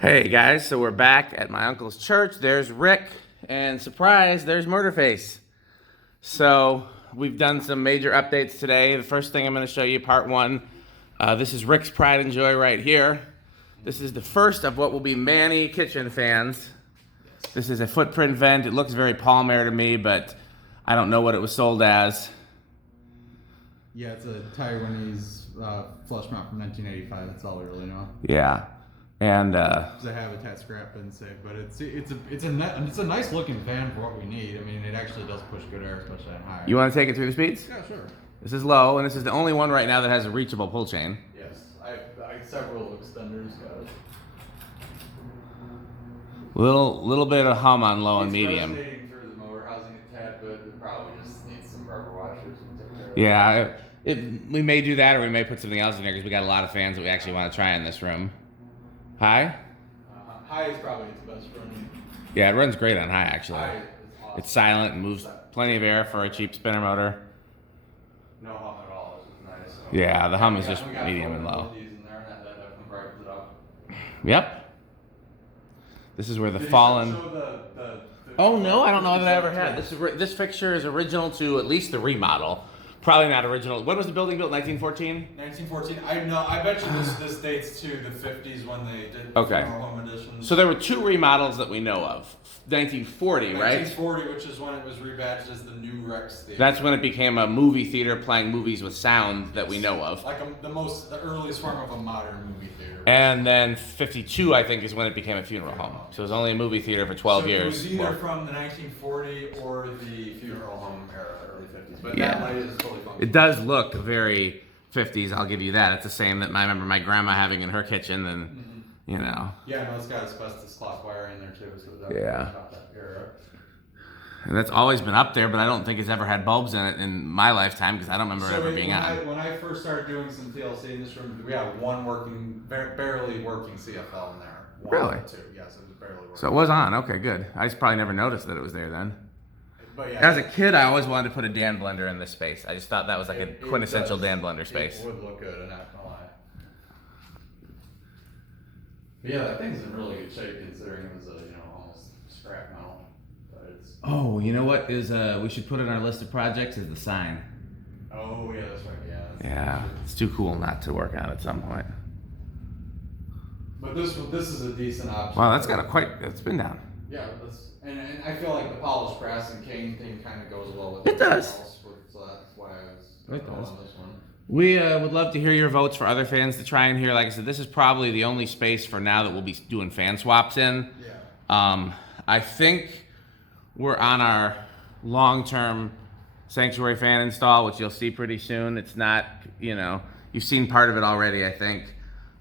Hey guys, so we're back at my uncle's church. There's Rick, and surprise, there's Murderface. So we've done some major updates today. The first thing I'm going to show you, part one. This is Rick's pride and joy right here. This is the first of what will be Manny kitchen fans. This is a footprint vent. It looks very Palmer to me, but I don't know what it was sold as. Yeah, it's a Taiwanese flush mount from 1985. That's all we really know. Yeah. And it's a habitat scrap and saved, but it's a nice looking fan for what we need. I mean, it actually does push good air, especially on high. You want to take it through the speeds? Yeah, sure. This is low, and this is the only one right now that has a reachable pull chain. Yes, I have several extenders. Little bit of hum on low and medium. It's rotating through the motor housing a tad, but it probably just needs some rubber washers. Yeah, we may do that, or we may put something else in there because we got a lot of fans that we actually want to try in this room. High? High is probably its best running. Yeah, it runs great on high, actually. High is awesome. It's silent and moves plenty of air for a cheap spinner motor. No hum at all, which is nice. Yeah, the hum is just medium and low. In there, and that definitely brightens it up. Yep. This is where the fallen... Oh no, I don't know that I ever had. This fixture is original to at least the remodel. Probably not original. When was the building built? 1914? 1914. I bet you this dates to the 50s when they did okay. home editions. So there were two remodels that we know of. 1940, right? 1940, which is when it was rebadged as the New Rex Theater. That's when it became a movie theater playing movies with sound that we know of. Like the earliest form of a modern movie theater. And then 52, I think, is when it became a funeral home. So it was only a movie theater for 12 years. It was either from the 1940 or the funeral home era, early 50s. But yeah. that light is fully functional. It does look very 50s, I'll give you that. It's the same that I remember my grandma having in her kitchen, and you know. Yeah, no, it's got asbestos clock wire in there too, so that that era. And that's always been up there, but I don't think it's ever had bulbs in it in my lifetime because I don't remember it ever being on. When I first started doing some TLC in this room, we had one barely working CFL in there. Really? Two. Yes, it was barely working. So it was on. Okay, good. I just probably never noticed that it was there then. But yeah, as a kid, I always wanted to put a Dan blender in this space. I just thought that was like a quintessential Dan blender space. It would look good, I'm not gonna lie. But yeah, that thing's in really good shape considering it was a almost scrap metal. But it's. Oh, you know what is we should put on our list of projects is the sign. Oh yeah, that's right. Yeah. Yeah, it's too cool not to work on at some point. But this is a decent option. Wow, that's got it's been down. Yeah, and I feel like the polished brass and cane thing kind of goes well with it. It does. So that's why I was on this one. We would love to hear your votes for other fans to try in here. Like I said, this is probably the only space for now that we'll be doing fan swaps in. Yeah. I think we're on our long-term sanctuary fan install, which you'll see pretty soon. It's not, you've seen part of it already, I think.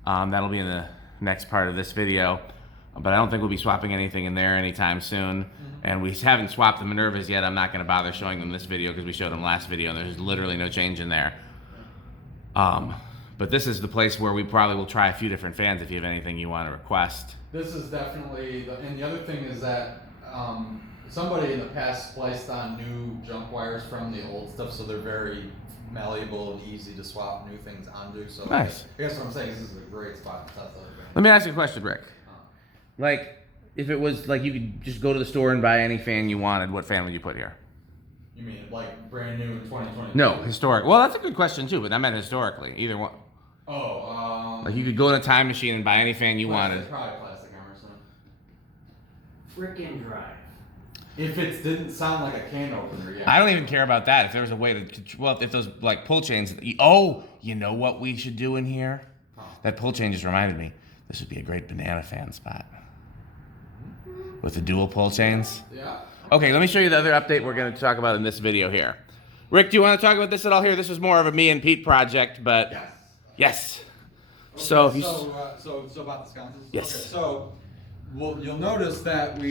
That'll be in the next part of this video. But I don't think we'll be swapping anything in there anytime soon. And we haven't swapped the Minervas yet. I'm not going to bother showing them this video because we showed them last video and there's literally no change in there. But this is the place where we probably will try a few different fans if you have anything you want to request. This is definitely, and the other thing is that somebody in the past spliced on new jump wires from the old stuff, so they're very malleable and easy to swap new things onto. So nice. I guess what I'm saying is this is a great spot to test other things. Let me ask you a question, Rick. Like, if it was like you could just go to the store and buy any fan you wanted, what fan would you put here? You mean like brand new in 2020? No, historic. Well, that's a good question too, but I meant historically. Either one. Oh, like you could go in a time machine and buy any fan you wanted. Probably plastic Emerson. Frickin' drive. If it didn't sound like a can opener, yeah. I don't even care about that. If there was a way to, well, if those like pull chains. Oh, you know what we should do in here? Huh. That pull chain just reminded me. This would be a great banana fan spot. With the dual pull chains? Yeah. Okay, let me show you the other update we're going to talk about in this video here. Rick, do you want to talk about this at all here? This was more of a me and Pete project, but... Yes. Yes. Okay, so about the sconces? Yes. Okay, so, well, you'll notice that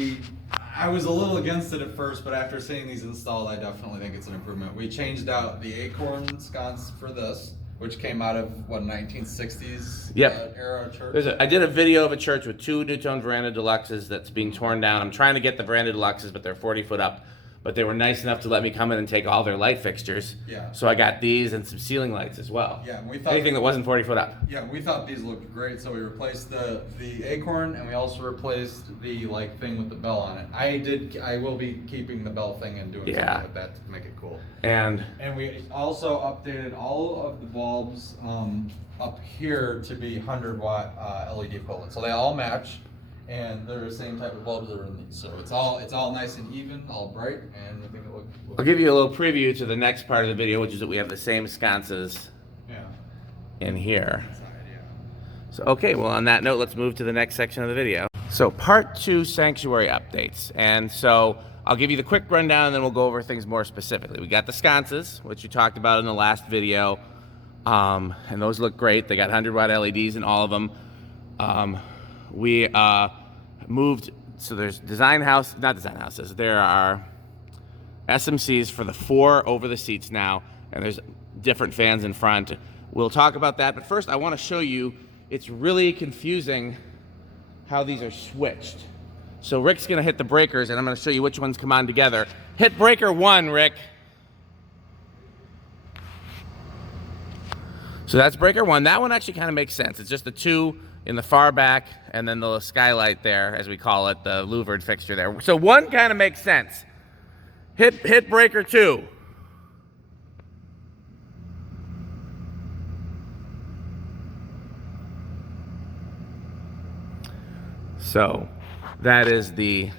I was a little against it at first, but after seeing these installed, I definitely think it's an improvement. We changed out the acorn sconce for this, which came out of, 1960s era church? I did a video of a church with two Newtone Veranda Deluxes that's being torn down. I'm trying to get the Veranda Deluxes, but they're 40 foot up. but they were nice enough to let me come in and take all their light fixtures. Yeah. So I got these and some ceiling lights as well. Yeah, we thought anything that wasn't 40 foot up. Yeah, we thought these looked great, so we replaced the acorn, and we also replaced the like thing with the bell on it. I will be keeping the bell thing and doing something with that to make it cool. And we also updated all of the bulbs up here to be 100-watt LED equivalent, so they all match, and they're the same type of bulbs that are in these. So it's all nice and even, all bright, and I think it looks. I'll give you a little preview to the next part of the video, which is that we have the same sconces in here. So, okay, well, on that note, let's move to the next section of the video. So, part 2, sanctuary updates. And so, I'll give you the quick rundown, and then we'll go over things more specifically. We got the sconces, which we talked about in the last video, and those look great. They got 100-watt LEDs in all of them. We moved, so there's not design houses, there are SMCs for the 4 over the seats now, and there's different fans in front. We'll talk about that, but first I want to show you, it's really confusing how these are switched. So Rick's going to hit the breakers, and I'm going to show you which ones come on together. Hit breaker 1, Rick. So that's breaker 1. That one actually kind of makes sense. It's just the 2 in the far back, and then the skylight there, as we call it, the louvered fixture there. So 1 kind of makes sense. Hit breaker 2. So that is the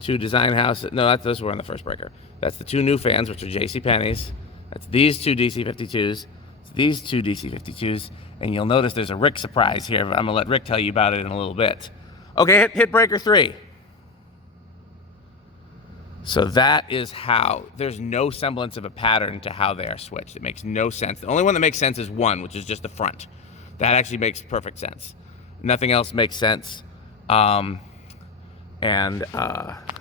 2 design houses. No, those were on the first breaker. That's the 2 new fans, which are JCPenney's. That's these 2 DC52s. It's these 2 DC52s. And you'll notice there's a Rick surprise here, but I'm gonna let Rick tell you about it in a little bit. Okay, hit breaker 3. So that is how, there's no semblance of a pattern to how they are switched. It makes no sense. The only one that makes sense is 1, which is just the front. That actually makes perfect sense. Nothing else makes sense. I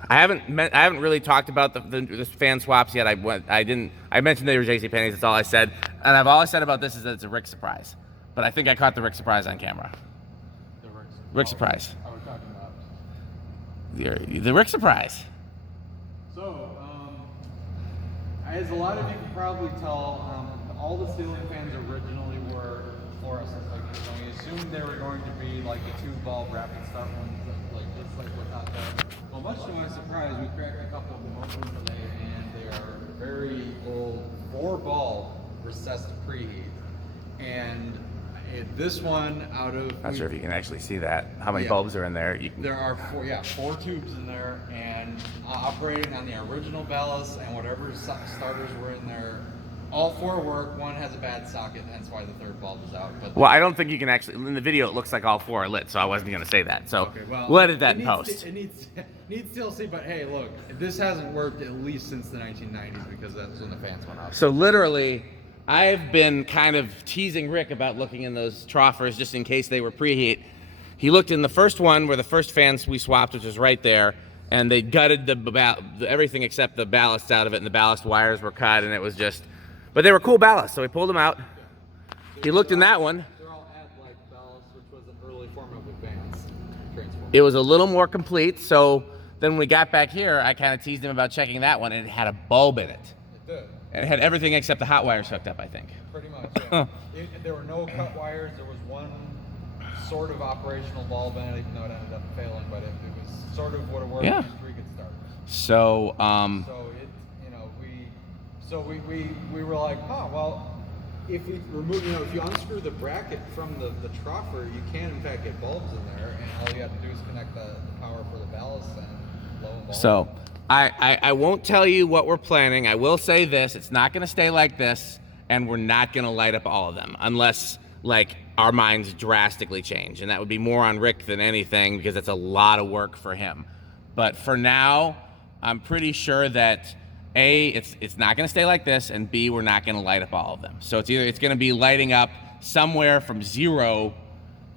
haven't really talked about the fan swaps yet. I mentioned they were JCPenney's, that's all I said. And all I said about this is that it's a Rick surprise. But I think I caught the Rick surprise on camera. The Rick surprise. How are we talking about? The Rick surprise. So, as a lot of you can probably tell, all the ceiling fans originally were fluorescent like this, and we assumed they were going to be like the 2-bulb rapid start ones, just like what's out there. Well, much to my surprise, we cracked a couple of them open today, and they are very old 4-bulb recessed preheat. And this one out of... Not sure if you can actually see that. How many bulbs are in there? There are 4 tubes in there, and operating on the original ballast and whatever starters were in there, all 4 work. 1 has a bad socket, hence why the 3rd bulb is out. But well, I don't think you can actually, in the video it looks like all 4 are lit, so I wasn't going to say that. So okay, well, we'll edit that in post. It needs TLC, but hey, look, this hasn't worked at least since the 1990s, because that's when the fans went out. So literally, I've been kind of teasing Rick about looking in those troughers just in case they were preheat. He looked in the first one where the first fans we swapped, which was right there, and they gutted everything except the ballast out of it, and the ballast wires were cut, and it was just, but they were cool ballast, so we pulled them out. He looked in that one. They're all ad-like ballast, which was an early form of advanced transport. It was a little more complete, so then when we got back here, I kind of teased him about checking that one, and it had a bulb in it. It did. And it had everything except the hot wires hooked up, I think. Pretty much, yeah. There were no cut wires. There was 1 sort of operational bulb in it, even though it ended up failing, but it was sort of what it was. Yeah. 3 good starters. So, we were like, well, if we remove, if you unscrew the bracket from the troffer, you can in fact get bulbs in there, and all you have to do is connect the power for the ballast, and lo and behold. So, I won't tell you what we're planning. I will say this, it's not gonna stay like this, and we're not gonna light up all of them, unless like our minds drastically change, and that would be more on Rick than anything, because that's a lot of work for him. But for now, I'm pretty sure that A, it's not gonna stay like this, and B, we're not gonna light up all of them. So it's gonna be lighting up somewhere from 0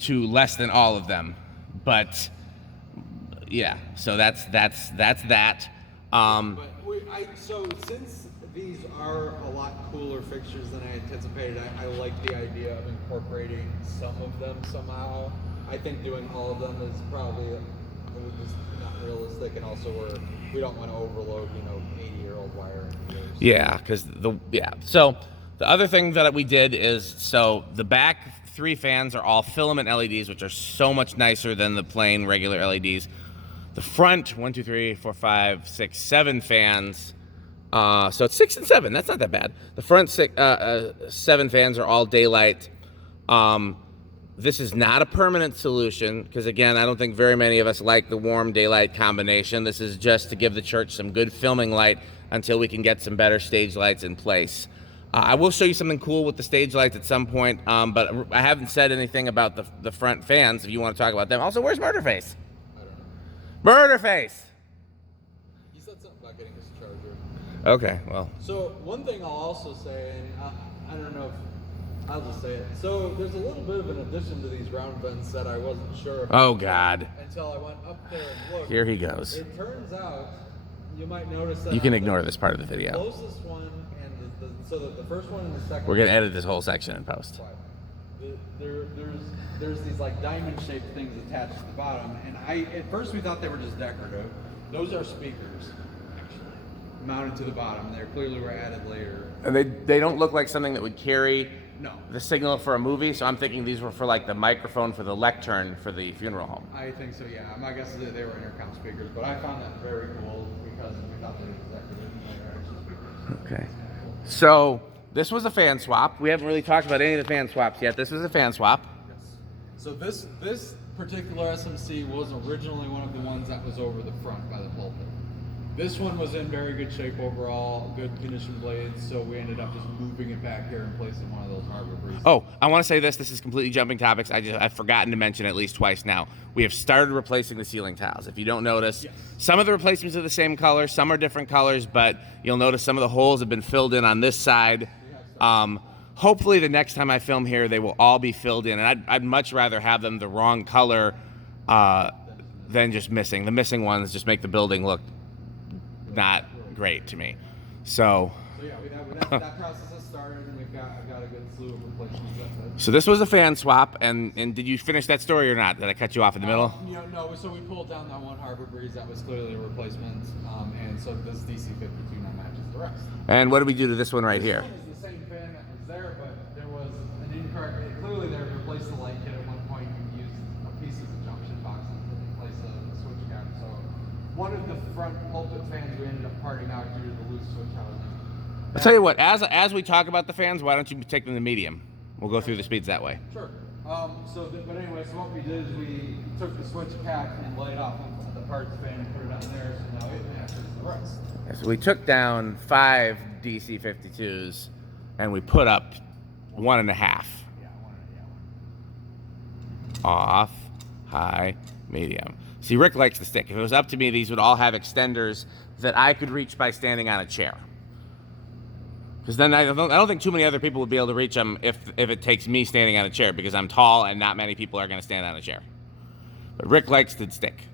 to less than all of them. But yeah, so that's that. So since these are a lot cooler fixtures than I anticipated, I like the idea of incorporating some of them somehow. I think doing all of them is probably just not realistic, and also we don't want to overload 80-year-old wiring here. Yeah, because So the other thing that we did is, so the back 3 fans are all filament LEDs, which are so much nicer than the plain regular LEDs. The front 1, 2, 3, 4, 5, 6, 7 fans. So it's 6 and 7. That's not that bad. The front 7 fans are all daylight. This is not a permanent solution because, again, I don't think very many of us like the warm daylight combination. This is just to give the church some good filming light until we can get some better stage lights in place. I will show you something cool with the stage lights at some point, but I haven't said anything about the front fans if you want to talk about them. Also, where's Murderface? I don't know. Murderface! He said something about getting his charger. Okay, well. So one thing I'll also say, and I don't know if I'll just say it. So there's a little bit of an addition to these round vents that I wasn't sure about. Oh, God. Until I went up there and looked. Here he goes. It turns out, you might notice that You can ignore this part of the the video. closest one and so the first one and the second We're going to edit this whole section in post. There's these like diamond-shaped things attached to the bottom, and at first we thought they were just decorative. Those are speakers, actually, mounted to the bottom. They clearly were added later. And they don't look like something that would carry No. the signal for a movie, so I'm thinking these were for like the microphone for the lectern for the funeral home. I think so, yeah. My guess is that they were intercom speakers, but I found that very cool because we thought they were decorative and they were actually speakers. Okay. So this was a fan swap. We haven't really talked about any of the fan swaps yet. This was a fan swap. Yes. So this particular SMC was originally one of the ones that was over the front by the pulpit. This one was in very good shape overall, good condition blades, so we ended up just moving it back here and placing one of those Harbor Breeze. Oh, I want to say this. This is completely jumping topics. I've forgotten to mention at least twice now. We have started replacing the ceiling tiles. If you don't notice, Yes. Some of the replacements are the same color, some are different colors, but you'll notice some of the holes have been filled in on this side. Hopefully the next time I film here, they will all be filled in, and I'd much rather have them the wrong color than just missing. The missing ones just make the building look not great to me. So yeah, that process has started, and I've got a good slew of replacements. So this was a fan swap, and did you finish that story or not? Did I cut you off in the middle? No, so we pulled down that one Harbor Breeze that was clearly a replacement, and so this DC52 now matches the rest. And what do we do to this one right here? This one is the same fan that was there, but there was an incorrect. Clearly, they replaced the light kit at one point and used a piece of the junction box to replace a switch gap. So one of the front pulpit fans we ended up parting out due to the loose switch housing. I'll tell you what. As we talk about the fans, why don't you take them to medium? We'll go through the speeds that way. Sure. But anyway, so what we did is we took the switch cap and laid off the parts fan and put it on there, so now it matches the rest. Yeah, so we took down 5 DC52s, and we put up 1.5. Yeah, Off, high, medium. See, Rick likes the stick. If it was up to me, these would all have extenders that I could reach by standing on a chair. Because then I don't think too many other people would be able to reach them if it takes me standing on a chair, because I'm tall and not many people are going to stand on a chair. But Rick likes the stick.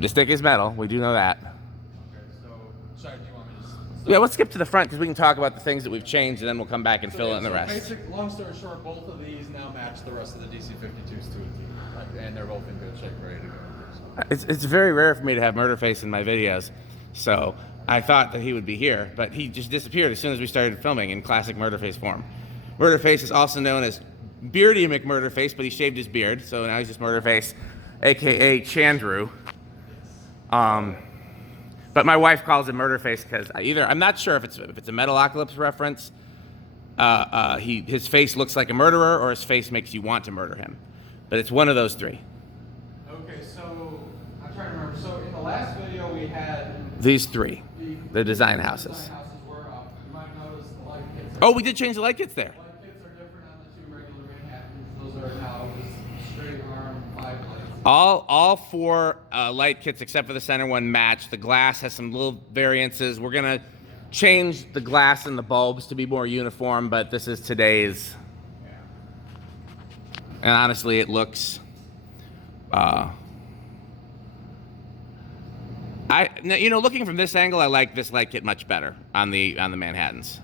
The stick is metal. We do know that. Okay, so sorry, do you want me to just... Yeah, let's skip to the front because we can talk about the things that we've changed, and then we'll come back and fill in the rest. Long story short, both of these now match the rest of the DC52s to a T, and they're both in good shape, ready to go. It's very rare for me to have Murderface in my videos, so I thought that he would be here, but he just disappeared as soon as we started filming in classic Murderface form. Murderface is also known as Beardy McMurderface, but he shaved his beard, so now he's just Murderface, aka Chandru. But my wife calls him Murderface because I'm not sure if it's a Metalocalypse reference. His face looks like a murderer, or his face makes you want to murder him. But it's one of those three. Okay, so I'm trying to remember. So in the last video we had These three, the design houses. design houses were up. You might notice the light kits. Oh, we did change the light kits there. Light kits are different on the 2 regular Manhattans. Those are now just straight arm 5 lights. All 4 light kits except for the center one match. The glass has some little variances. We're gonna change the glass and the bulbs to be more uniform, but this is today's. And honestly, it looks. Looking from this angle, I like this light kit much better on the Manhattans.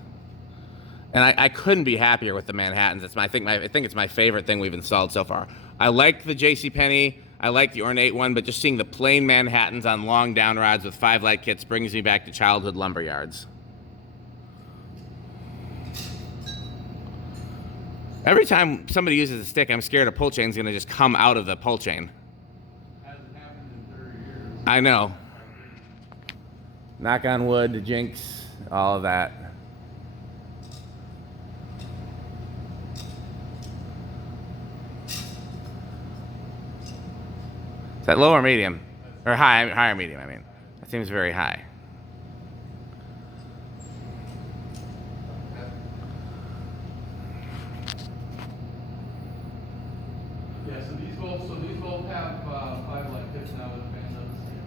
And I couldn't be happier with the Manhattans. I think it's my favorite thing we've installed so far. I like the JCPenney, I like the ornate one, but just seeing the plain Manhattans on long down rods with 5 light kits brings me back to childhood lumber yards. Every time somebody uses a stick, I'm scared a pull chain's gonna just come out of the pull chain. Hasn't happened in 30 years. I know. Knock on wood, the jinx, all of that. Is that low or medium? Or high, high or medium, I mean. That seems very high. Yeah, so these both have 5 light kits now with fans on the same.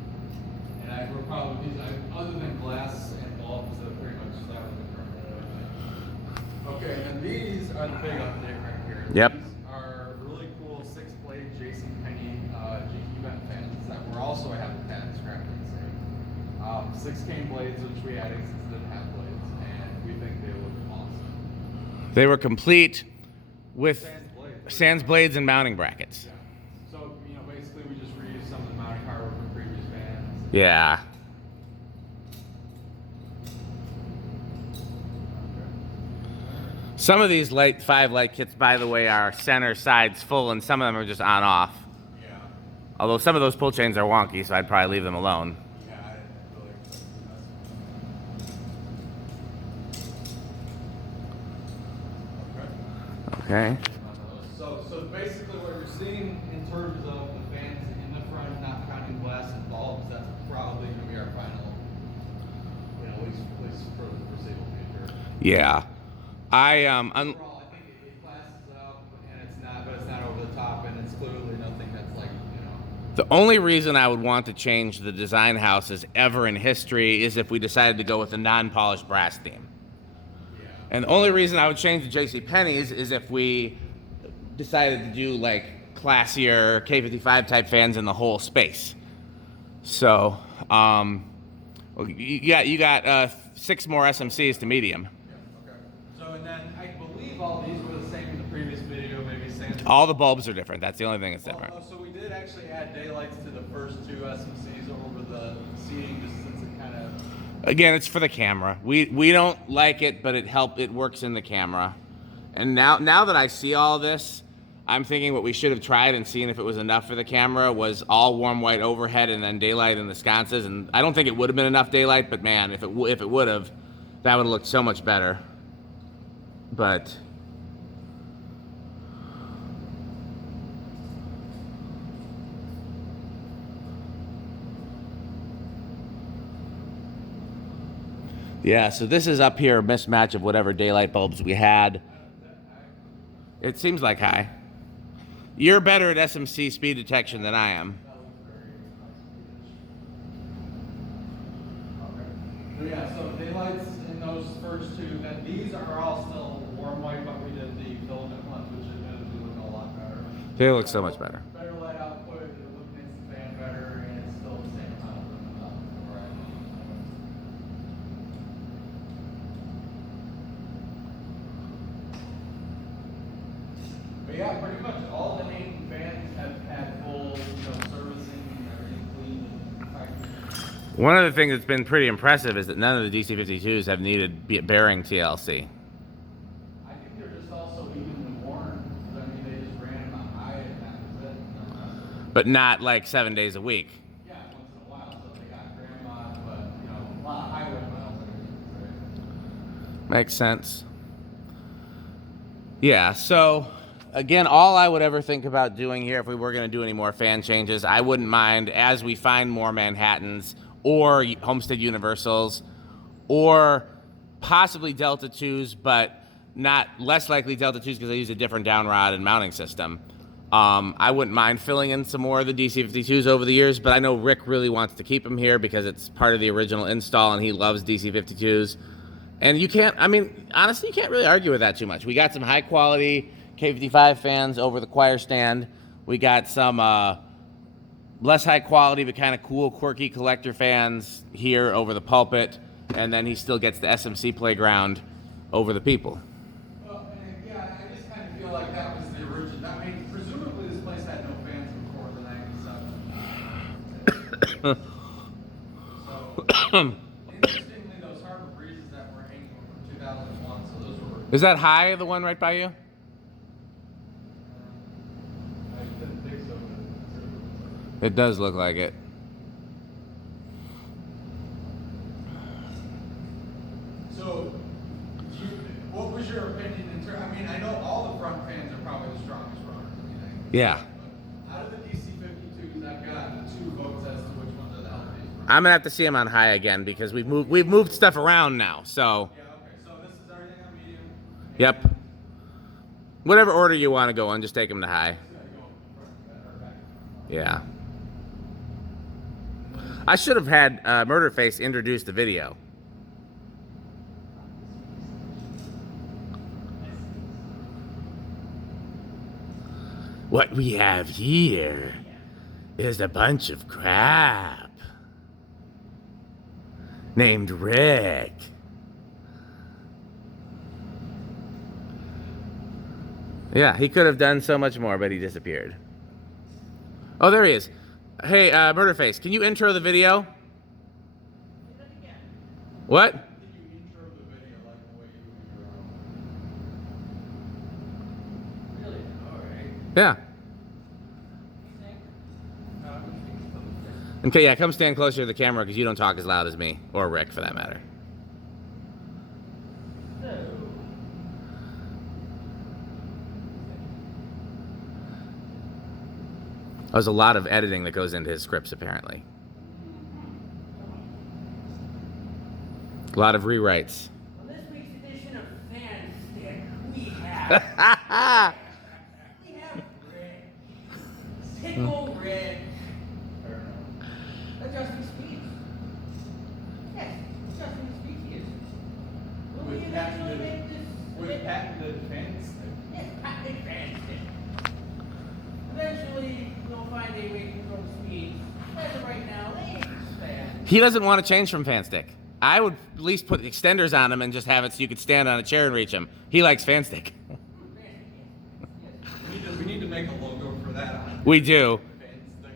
And we're probably other than glass and bulbs, that pretty much that was the current. Okay, and these are the big update right here. Yep. These are really cool 6-blade JCPenney GQ vent fans that were also have the patent scrapped in the same. 6 cane blades, which we added since they didn't have blades, and we think they look awesome. They were complete with sans blades and mounting brackets. Yeah. So, basically we just reused some of the mounting hardware from previous fans. Yeah. Some of these 5 light kits, by the way, are center sides full, and some of them are just on off. Yeah. Although some of those pull chains are wonky, so I'd probably leave them alone. Yeah, I didn't really expect to do Okay. So basically what you're seeing in terms of the fans in the front, not counting glass and bulbs, that's probably going to be our final, at least for the foreseeable future. Yeah. Overall, I think it classes up, and it's not over the top, and it's clearly nothing that's like, The only reason I would want to change the design houses ever in history is if we decided to go with a non-polished brass theme. Yeah. And the only reason I would change the JCPenney's is if we decided to do like classier K55 type fans in the whole space. So, you got 6 more SMCs to medium. Yeah, okay. So, and then I believe all these were the same in the previous video, maybe same. All the bulbs are different. That's the only thing that's different. So we did actually add daylights to the first 2 SMCs over the seating, just since it kind of. Again, it's for the camera. We don't like it, but it works in the camera. And now that I see all this, I'm thinking what we should have tried and seen if it was enough for the camera was all warm white overhead and then daylight in the sconces. And I don't think it would have been enough daylight, but man, if it would have, that would have looked so much better. But yeah, so this is up here a mismatch of whatever daylight bulbs we had. It seems like high. You're better at SMC speed detection than I am. So yeah, so daylights in those first 2, then these are all still warm white, but we did the filament ones, which admittedly look a lot better. They look so much better. Better light output, it illuminates the fan better, and it's still the same amount of variety. But yeah, pretty much all the main fans have had full, servicing and everything clean and factory. One of the things that's been pretty impressive is that none of the DC52s have needed bearing TLC. I think they're just also evenly worn. I mean, they just ran them on high and that was it. But not like 7 days a week. Yeah, once in a while, so they got grandma, but a lot of highway miles and everything, right? Makes sense. Yeah, so again, all I would ever think about doing here if we were going to do any more fan changes, I wouldn't mind as we find more Manhattans or Homestead Universals or possibly Delta 2s, but not less likely Delta 2s because they use a different down rod and mounting system. I wouldn't mind filling in some more of the DC52s over the years, but I know Rick really wants to keep them here because it's part of the original install and he loves DC52s. And honestly, you can't really argue with that too much. We got some high quality K55 fans over the choir stand. We got some less high quality but kind of cool, quirky collector fans here over the pulpit. And then he still gets the SMC playground over the people. So, interestingly, those Harbor Breezes that were hanging were from 2001, so those were. Is that high, the one right by you? I didn't think so, but It does look like it. So, what was your opinion in terms? I mean, I know all the front fans are probably the strongest runners. Yeah. But out of the DC-52s, I've got 2 votes as to which ones are the healthiest. I'm gonna have to see him on high again because we've moved stuff around now. So. Yeah. Okay. So this is everything on medium. Yep. Whatever order you want to go in, just take him to high. Yeah. I should have had Murderface introduce the video. What we have here is a bunch of crap named Rick. Yeah, he could have done so much more, but he disappeared. Oh, there he is. Hey, Murderface, can you intro the video? What? Can you intro the video like the way you would your own? Really? Alright. Yeah. Okay, yeah, come stand closer to the camera because you don't talk as loud as me, or Rick for that matter. There's a lot of editing that goes into his scripts, apparently. A lot of rewrites. On this week's edition of FANSTICK, we have Rick. Pickle Rick. Adjusting speeds. Yes, adjusting speeds is. Will we eventually make this? With patented FANSTICK. Yes, patented FANSTICK. Eventually, we'll find a way to control speeds. As of right now, they ain't fan. He doesn't want to change from FANSTICK. I would at least put extenders on him and just have it so you could stand on a chair and reach him. He likes FANSTICK. We need to make a logo for that. We do. FANSTICK.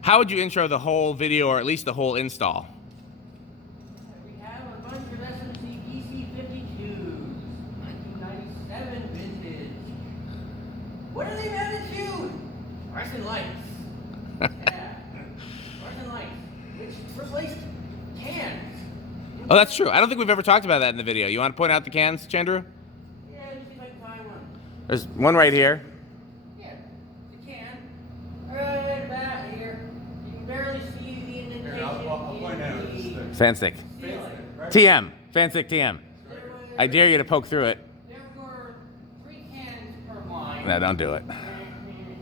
How would you intro the whole video, or at least the whole install? We have a bunch of SMC DC-52s, 1997 vintage. What are they mounted to? Arson lights. Yeah. Arson lights, which replaced cans. Oh, that's true. I don't think we've ever talked about that in the video. You want to point out the cans, Chandru? Yeah, let's see if I can find one. There's one right here. Yeah, the can. Right about here. You can barely see the indentation. Here, I'll point out in the stick. FANSTICK. Ceiling. Right? TM. FANSTICK TM. There was- I dare you to poke through it. There were 3 cans per line. No, don't do it. So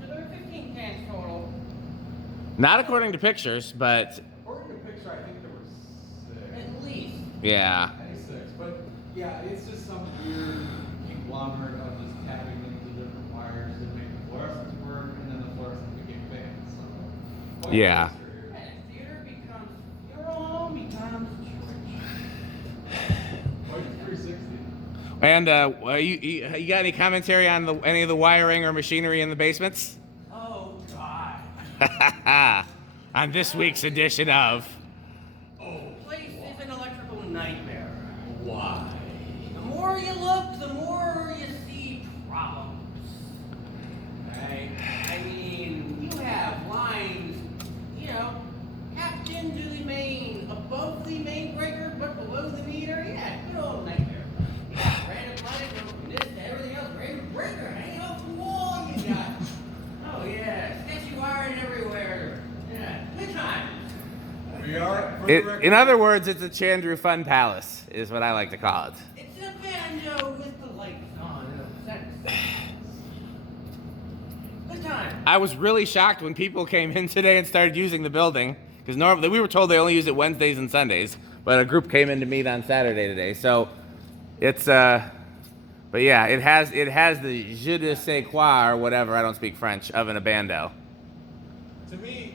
there were 15 cans total. Not according to pictures, but According to picture, I think there were 6. At least. yeah. I think 6. But yeah, it's just some weird conglomerate of just tapping into different wires to make the fluorescents work, and then the fluorescents became fans. So, Yeah. And theater becomes funeral, becomes church. Quite 360. And you got any commentary on any of the wiring or machinery in the basements? Oh, God. On this week's edition of The place is an electrical nightmare. Why? The more you look, the more you see problems. Right? I mean, you have lines, tapped into the main, above the main breaker, but below the meter. Yeah, good old nightmare. You got random lighting from this to everything else. Random breaker hanging off the wall. You got, oh yeah, sketchy wiring everywhere. Yeah, good times. We are. For the record, in other words, it's a Chandru Fun Palace, is what I like to call it. It's a banjo with the lights on in a sense. Good time. I was really shocked when people came in today and started using the building, because normally we were told they only use it Wednesdays and Sundays, but a group came in to meet on Saturday today. So it's but yeah, it has the je ne sais quoi or whatever, I don't speak French, of an abando. to me,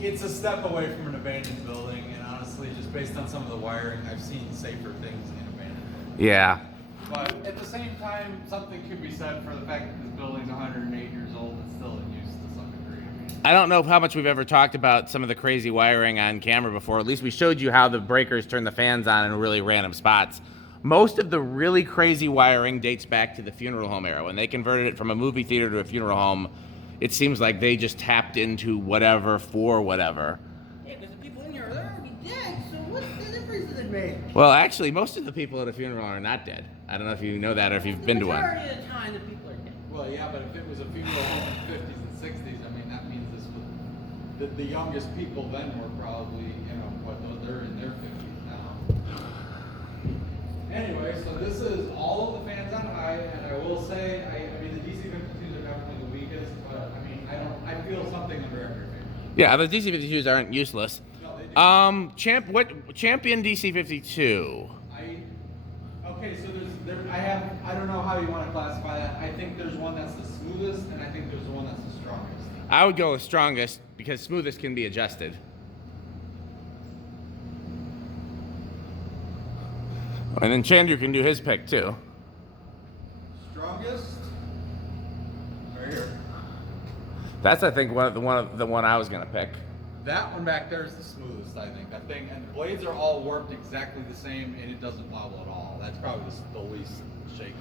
it's a step away from an abandoned building, and honestly, just based on some of the wiring, I've seen safer things in abandoned buildings. Yeah. But at the same time, something could be said for the fact that this building's 108 years old and still in use to some degree. I mean, I don't know how much we've ever talked about some of the crazy wiring on camera before. At least we showed you how the breakers turn the fans on in really random spots. Most of the really crazy wiring dates back to the funeral home era. When they converted it from a movie theater to a funeral home, it seems like they just tapped into whatever for whatever. Yeah, because the people in here, they're already dead, so what's the difference does it make? Well, actually, most of the people at a funeral are not dead. I don't know if you know that or if you've been to one. The majority of the time, the people are dead. Well, yeah, but if it was a funeral home in the 50s and 60s, I mean, that means this was, the youngest people then were probably, you know, what, they're in their 50s now. Anyway, so this is all of the fans on high, and I will say, I mean, the DC-52s are definitely the weakest, but I mean, I feel something under every finger. Yeah, the DC-52s aren't useless. No, they do. Champion DC-52? Okay, so I don't know how you want to classify that. I think there's one that's the smoothest, and I think there's one that's the strongest. I would go with strongest because smoothest can be adjusted. And then Chandru can do his pick too. Strongest? Right here. That's I think the one I was gonna pick. That one back there is the smoothest, I think. That thing, and the blades are all warped exactly the same, and it doesn't wobble at all. That's probably the least shaky.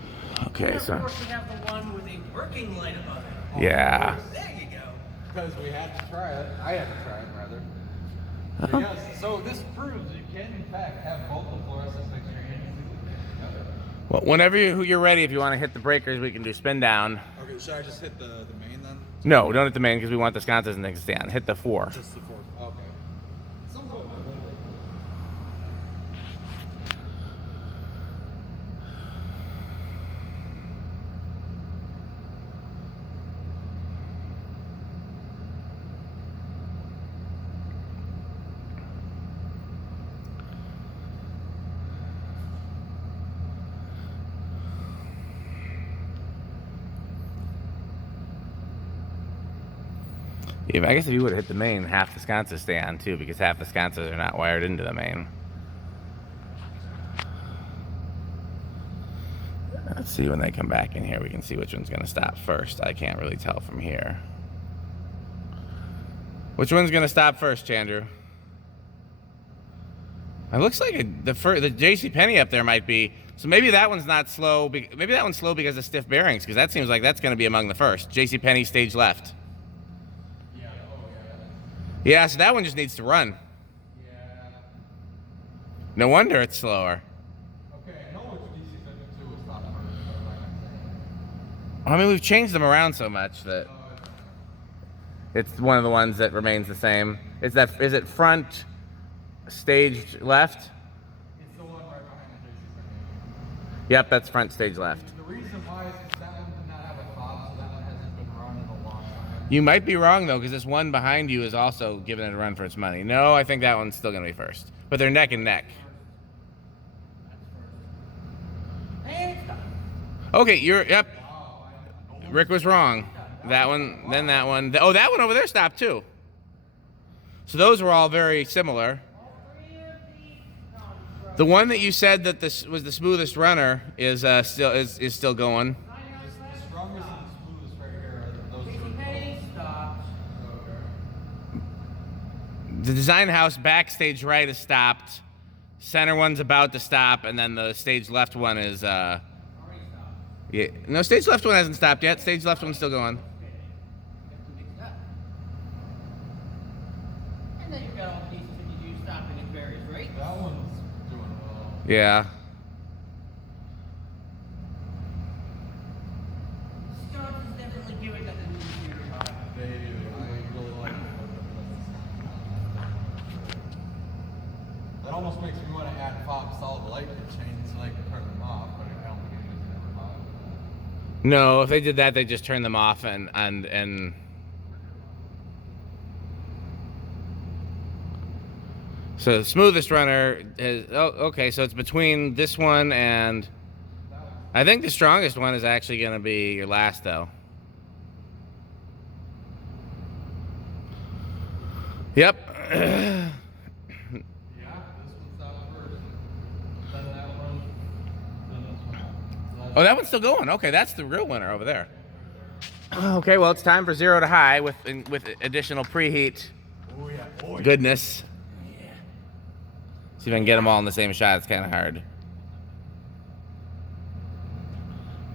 Okay, And so of course, we have the one with a working light above it. yeah. There you go. Because we had to try it. I had to try it, rather. Uh-huh. Yes, so this proves you can, in fact, have both the fluorescence mixture and together. Well, whenever you're ready, if you want to hit the breakers, we can do spin down. Okay, should I just hit the main then? No, don't hit the main because we want the sconces and things to stay on. Hit the 4. Just the 4. Okay. Sounds good. Yeah, I guess if you would have hit the main, half the sconces stay on too because half the sconces are not wired into the main. Let's see when they come back in here. We can see which one's going to stop first. I can't really tell from here. Which one's going to stop first, Chandru? It looks like the JCPenney up there might be. So maybe that one's not slow. Maybe that one's slow because of stiff bearings because that seems like that's going to be among the first. JCPenney stage left. Yeah, so that one just needs to run. Yeah. No wonder it's slower. Okay, I know which DC-52 was stopped first, I mean, we've changed them around so much that it's one of the ones that remains the same. Is it front stage left? It's the one right behind the JCPenney. Yep, that's front stage left. The reason why is that one did not have a fob, so that one hasn't been run in a long time. You might be wrong though, because this one behind you is also giving it a run for its money. No, I think that one's still gonna be first. But they're neck and neck. And stop. Okay, yep. Rick was wrong. That one, then that one. Oh, that one over there stopped too. So those were all very similar. The one that you said that this was the smoothest runner is still going. The strongest and the smoothest right here are those two. JCPenney stopped. The design house backstage right is stopped. Center one's about to stop, and then the stage left one is Already stopped. yeah. No, stage left one hasn't stopped yet. Stage left one's still going. And then you've got all the DC-52 stopping at various rates. That one's doing well. Yeah. Scott is definitely giving that the new computer vibe. They do. I really like it. That almost makes me want to add fob solid light to chains so I can turn them off, but I don't think anybody's ever thought of that. No, if they did that, they just turn them off and so the smoothest runner is okay. So it's between this one and I think the strongest one is actually going to be your last though. Yep. Yeah, this one stopped first. Then that one. Then this one. Oh, that one's still going. Okay, that's the real winner over there. Okay, well, it's time for 0 to high with additional preheat Oh yeah. Oh yeah. goodness. Yeah. See if I can get them all in the same shot. It's kind of hard.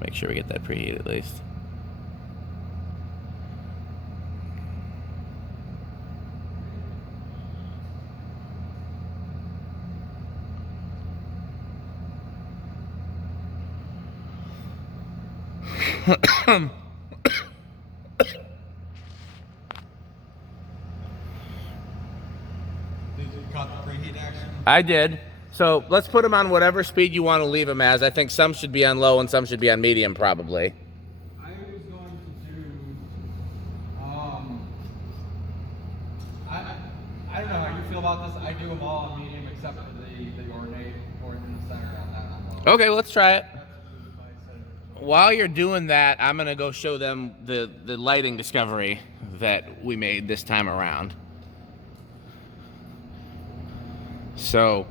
Make sure we get that preheat at least. Did you cut the preheat action? I did. So let's put them on whatever speed you want to leave them as. I think some should be on low and some should be on medium, probably. I was going to do. I don't know how you feel about this. I do them all on medium except for the ornate center on that on low. Okay, well, let's try it. That's what I said. While you're doing that, I'm going to go show them the lighting discovery that we made this time around. So,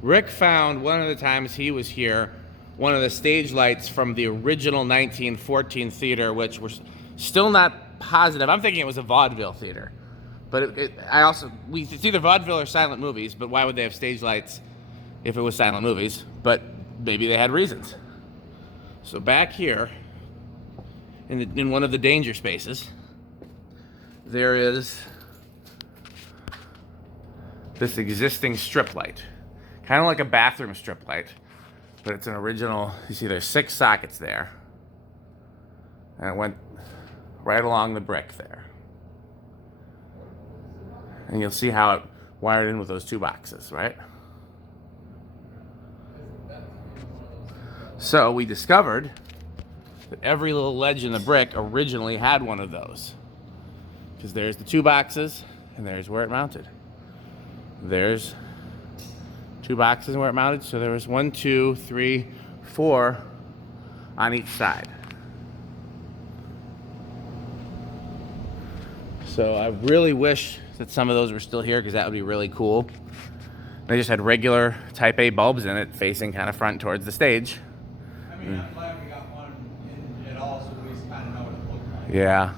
Rick found one of the times he was here, one of the stage lights from the original 1914 theater, which we're still not positive. I'm thinking it was a vaudeville theater. But it's either vaudeville or silent movies, but why would they have stage lights if it was silent movies? But maybe they had reasons. So back here, in one of the danger spaces, there is this existing strip light. Kind of like a bathroom strip light, but it's an original. You see there's 6 sockets there. And it went right along the brick there. And you'll see how it wired in with those 2 boxes, right? So we discovered that every little ledge in the brick originally had one of those. Because there's the 2 boxes, and there's where it mounted. There's 2 boxes where it mounted, so there was 1, 2, 3, 4 on each side. So I really wish that some of those were still here because that would be really cool. They just had regular Type A bulbs in it, facing kind of front towards the stage. I mean, I'm glad we got one in it all, so we at least kind of know what it looked like. Yeah.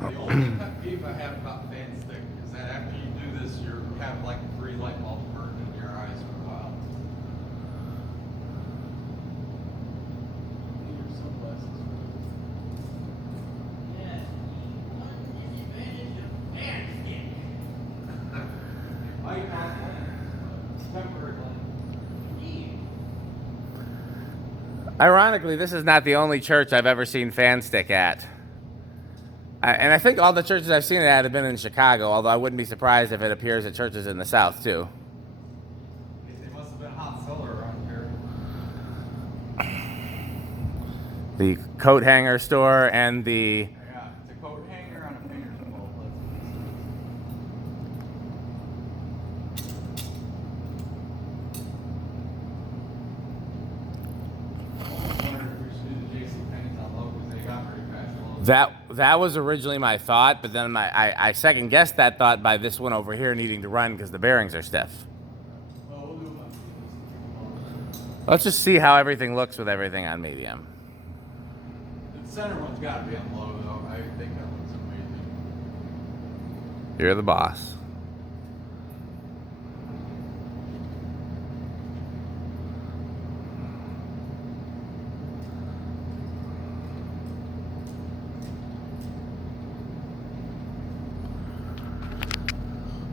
The only pet peeve I have about FANSTICK is that after you do this, you have like 3 light bulbs burning in your eyes for a while. Need your sunglasses. Yes, the one disadvantage of FANSTICK. Light bulb lens, temporary lens. Indeed. Ironically, this is not the only church I've ever seen FANSTICK at. And I think all the churches I've seen it at have been in Chicago, although I wouldn't be surprised if it appears at churches in the South, too. They must have been a hot seller around here. The coat hanger store and the... Yeah, it's a coat hanger on a finger's bowl. I wonder if we should do the JCPenney's on low because they got pretty fast. That was originally my thought, but then I second guessed that thought by this one over here needing to run because the bearings are stiff. Well, we'll do them on Let's just see how everything looks with everything on medium. the center one's got to be on low, though. I think that looks amazing. You're the boss.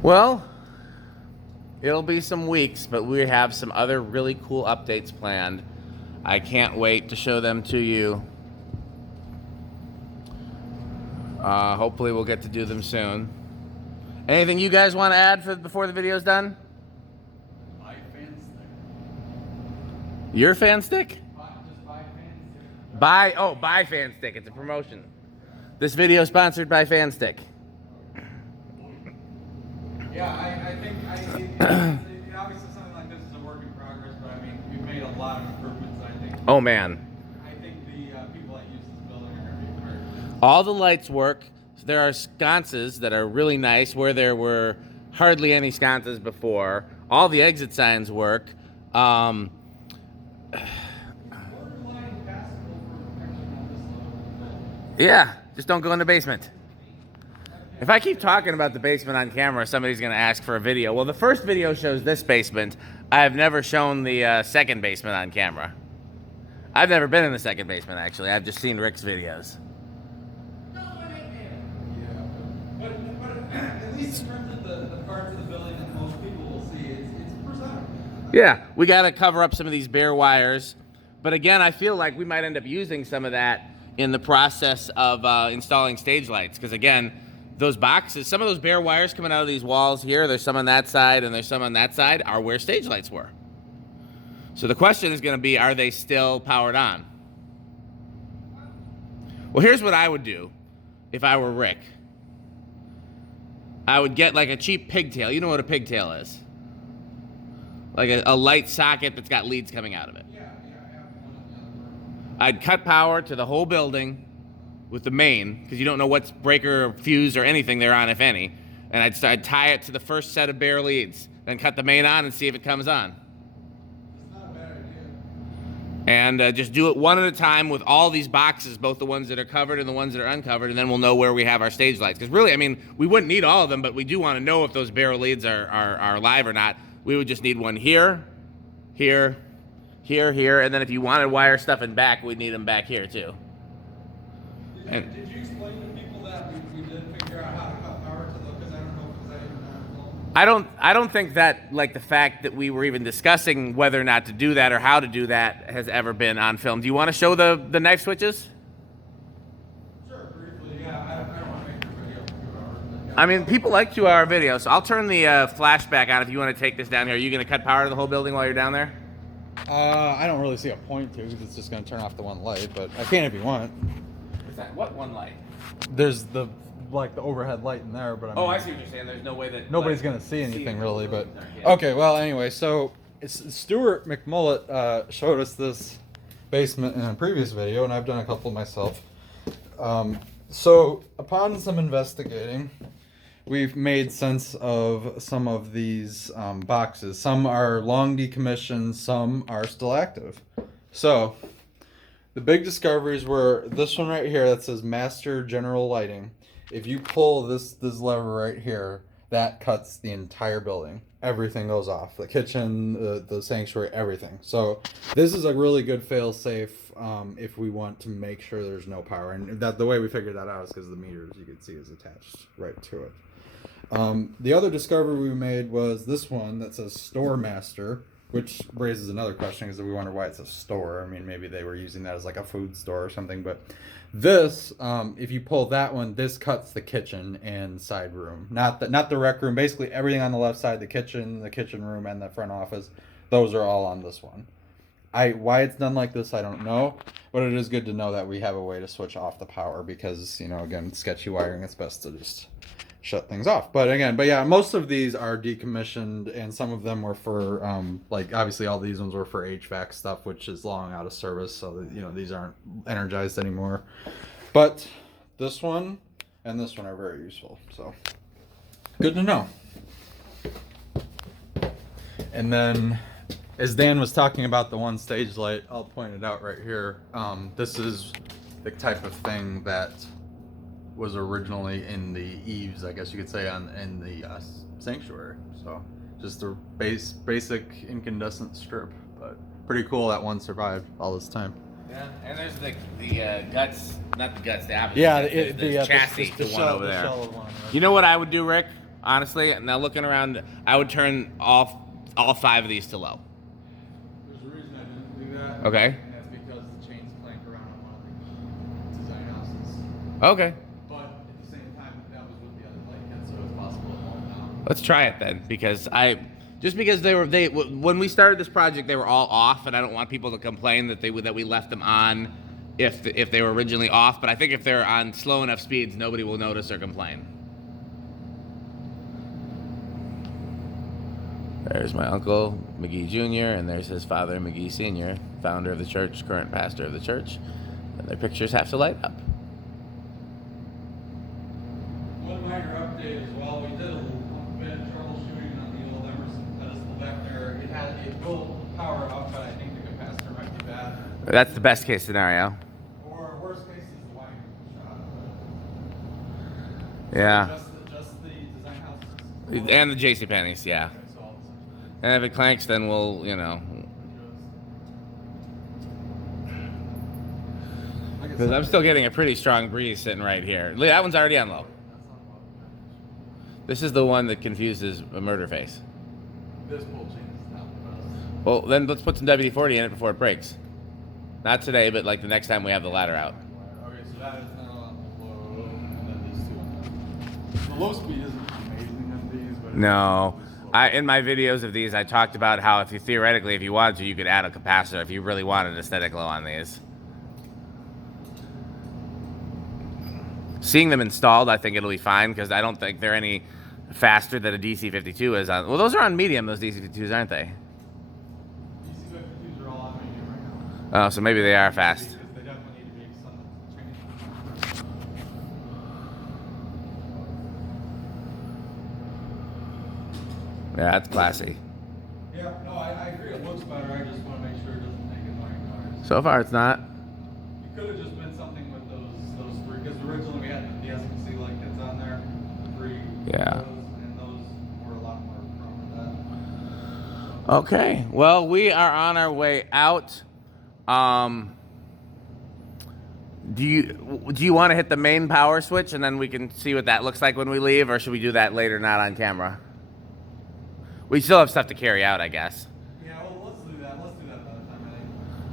Well, it'll be some weeks, but we have some other really cool updates planned. I can't wait to show them to you. Hopefully we'll get to do them soon. Anything you guys want to add before the video's done? Buy FANSTICK. Your FANSTICK? Just buy FANSTICK. Buy FANSTICK. It's a promotion. This video is sponsored by FANSTICK. Yeah, I think obviously something like this is a work in progress, but I mean, we've made a lot of improvements. I think. Oh man. I think the people that use this building are going to be very. All the lights work. There are sconces that are really nice where there were hardly any sconces before. All the exit signs work. Um, yeah, just don't go in the basement. If I keep talking about the basement on camera, somebody's going to ask for a video. Well, the first video shows this basement. I have never shown the second basement on camera. I've never been in the second basement, actually. I've just seen Rick's videos. But at least in terms of the parts of the building that most people will see, it's presentable. Yeah, we got to cover up some of these bare wires. But again, I feel like we might end up using some of that in the process of installing stage lights. Because again, those boxes, some of those bare wires coming out of these walls here, there's some on that side and there's some on that side, are where stage lights were. So the question is going to be, are they still powered on? Well, here's what I would do if I were Rick. I would get like a cheap pigtail. You know what a pigtail is? Like a light socket that's got leads coming out of it. I'd cut power to the whole building with the main, because you don't know what's breaker or fuse or anything they're on, if any. And I'd tie it to the first set of bare leads, then cut the main on and see if it comes on. That's not a bad idea. And just do it one at a time with all these boxes, both the ones that are covered and the ones that are uncovered, and then we'll know where we have our stage lights. Because really, I mean, we wouldn't need all of them, but we do want to know if those bare leads are live or not. We would just need one here, here, here, and then if you wanted wire stuff in back, we'd need them back here too. Did you explain to people that we did figure out how to cut power to the, because I don't know if that even happened? I don't think that, like, the fact that we were even discussing whether or not to do that or how to do that has ever been on film. Do you want to show the knife switches? Sure, briefly, yeah. I don't want to make your video 2 hours. But I mean, people like 2-hour videos, so I'll turn the flashback on if you want to take this down here. Are you going to cut power to the whole building while you're down there? I don't really see a point to, because it's just going to turn off the one light, but I can if you want. What's that? What one light? There's the overhead light in there, but I mean, I see what you're saying. There's no way that nobody's gonna see anything really. But okay, well, anyway, so Stuart McMullet showed us this basement in a previous video, and I've done a couple myself. So upon some investigating, we've made sense of some of these boxes. Some are long decommissioned, some are still active. So the big discoveries were this one right here that says Master General Lighting. If you pull this lever right here, that cuts the entire building. Everything goes off. The kitchen, the sanctuary, everything. So this is a really good fail-safe if we want to make sure there's no power. And that the way we figured that out is because the meters, you can see, is attached right to it. The other discovery we made was this one that says Store Master, which raises another question because we wonder why it's a store. I mean, maybe they were using that as like a food store or something. But this, if you pull that one, this cuts the kitchen and side room, not the rec room. Basically, everything on the left side, the kitchen room, and the front office, those are all on this one. Why it's done like this, I don't know, but it is good to know that we have a way to switch off the power because, you know, again, sketchy wiring, it's best to just shut things off. But yeah, most of these are decommissioned, and some of them were for like obviously all these ones were for HVAC stuff, which is long out of service, so that, you know, these aren't energized anymore. But this one and this one are very useful, so good to know. And then, as Dan was talking about the one stage light, I'll point it out right here. This is the type of thing that was originally in the eaves, I guess you could say, in the sanctuary. So just a basic incandescent strip, but pretty cool that one survived all this time. Yeah, and there's the guts, not the guts, the opposite. Yeah, the chassis to one over there. You know what I would do, Rick? Honestly, now looking around, I would turn off all 5 of these to low. There's a reason I didn't do that. Okay. And that's because the chain's clamped around on one of the design houses. Okay. But at the same time, that was with the other light kit, so it's possible it won't now. Let's try it then, because when we started this project, they were all off, and I don't want people to complain that we left them on if they were originally off. But I think if they're on slow enough speeds, nobody will notice or complain. There's my uncle, McGee Jr., and there's his father, McGee Sr., founder of the church, current pastor of the church. And their pictures have to light up. One minor update as well. We did a bit of troubleshooting on the old Emerson pedestal back there. It will power up, but I think the capacitor might be bad. That's the best case scenario. Or worst case is the wiring shot. Yeah. Just the design house. And the JC panties, yeah. Okay, so all this- And if it clanks, then we'll, you know. Because I'm still getting a pretty strong breeze sitting right here. Look, that one's already on low. This is the one that confuses a murder face. This pull chain is not the best. Well, then let's put some WD-40 in it before it breaks. Not today, but like the next time we have the ladder out. Okay, so that is now on the low, and then these two on the low speed isn't amazing on these, but No. In my videos of these, I talked about how if you theoretically, if you wanted to, you could add a capacitor if you really wanted aesthetic glow on these. Seeing them installed, I think it'll be fine because I don't think they're any faster than a DC52 is on. Well, those are on medium, those DC52s, aren't they? DC-52s are all on medium right now. Oh, so maybe they are fast. Because they definitely need to be some changed. Yeah, that's classy. Yeah, no, I agree. It looks better. I just want to make sure it doesn't make annoying noise. So far, it's not. It could have just been something with those three, because originally we had the S&C light kits on there, the three. Yeah. And those were a lot more prone to that. Okay, well, we are on our way out. Do you want to hit the main power switch and then we can see what that looks like when we leave, or should we do that later, not on camera? We still have stuff to carry out, I guess. Yeah, well, let's do that. Let's do that another time,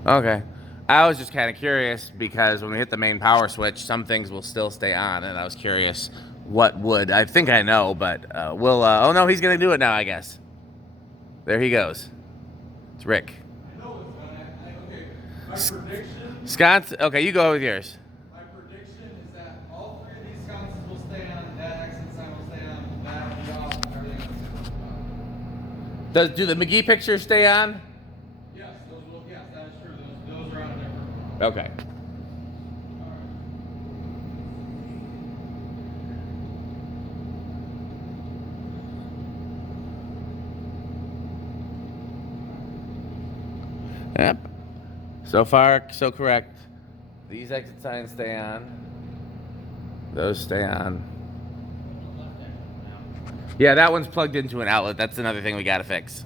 I think. Okay. I was just kind of curious because when we hit the main power switch, some things will still stay on, and I was curious what would. I think I know, but we'll. Oh no, he's gonna do it now, I guess. There he goes. It's Rick. I know it's gonna. Okay, my prediction. Sconce. Okay, you go with yours. My prediction is that all three of these sconces will stay on, that exit sign will stay on, that will be off, and everything else will be on. Do the McGee pictures stay on? Yes, those will. Yes, that is true. Those are on a different. Okay. Yep. So far, so correct. These exit signs stay on. Those stay on. Yeah, that one's plugged into an outlet. That's another thing we gotta fix.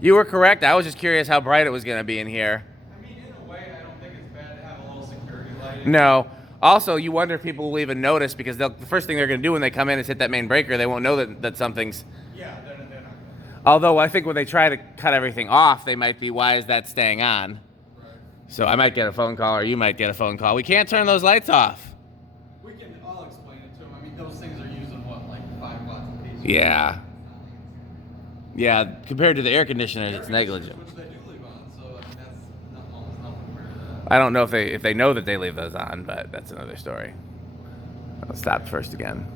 You were correct. I was just curious how bright it was gonna be in here. I mean, in a way, I don't think it's bad to have a little security light. No. Also, you wonder if people will even notice because the first thing they're gonna do when they come in is hit that main breaker. They won't know that something's. Yeah, they're not gonna. Although I think when they try to cut everything off, they might be, why is that staying on? Right. So I might get a phone call, or you might get a phone call. We can't turn those lights off. We can. I'll explain it to them. I mean, those things are using what, like 5 watts a piece. Yeah. Yeah, compared to the air conditioners, it's negligent. Which they do leave on, so I mean, that's almost nothing compared to that. I don't know if they know that they leave those on, but that's another story. I'll stop first again.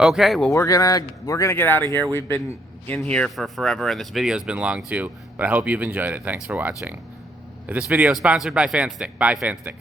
Okay, well we're gonna get out of here. We've been in here for forever, and this video's been long too. But I hope you've enjoyed it. Thanks for watching. This video is sponsored by FANSTICK. Bye, FANSTICK.